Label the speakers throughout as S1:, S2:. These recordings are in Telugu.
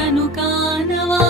S1: నన్ను కానవా?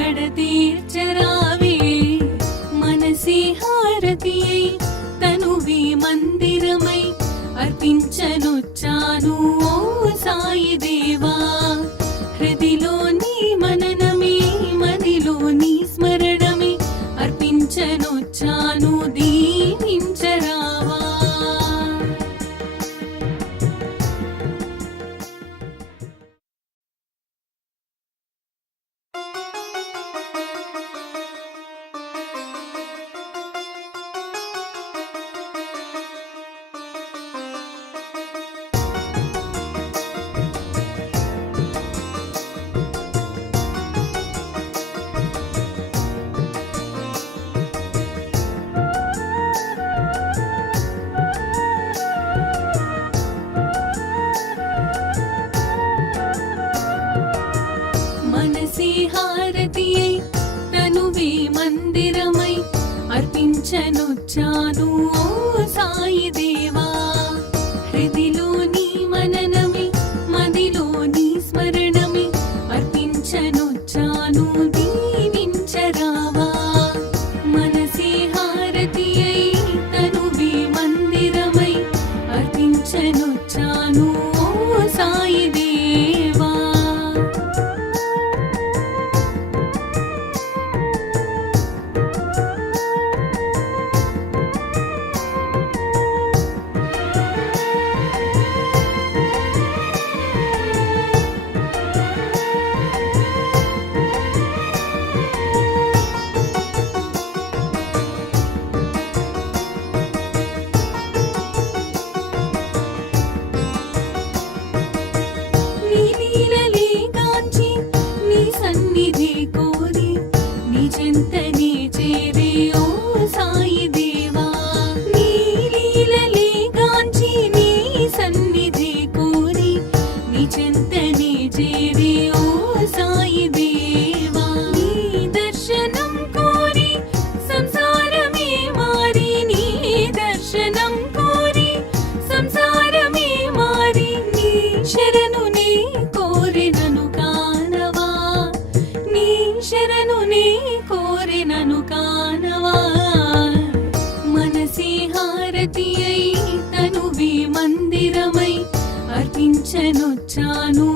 S1: కడ తీర్చరావే. మనసి హారతి అయి తనువి మందిరమై అర్పించనొచ్చాను ఓ మనలోని మననమే మదిలోని స్మరణమే అర్పించనొచ్చాను దీవించరావా. మనసే హారతి అయి eating అర్పించనొచ్చాను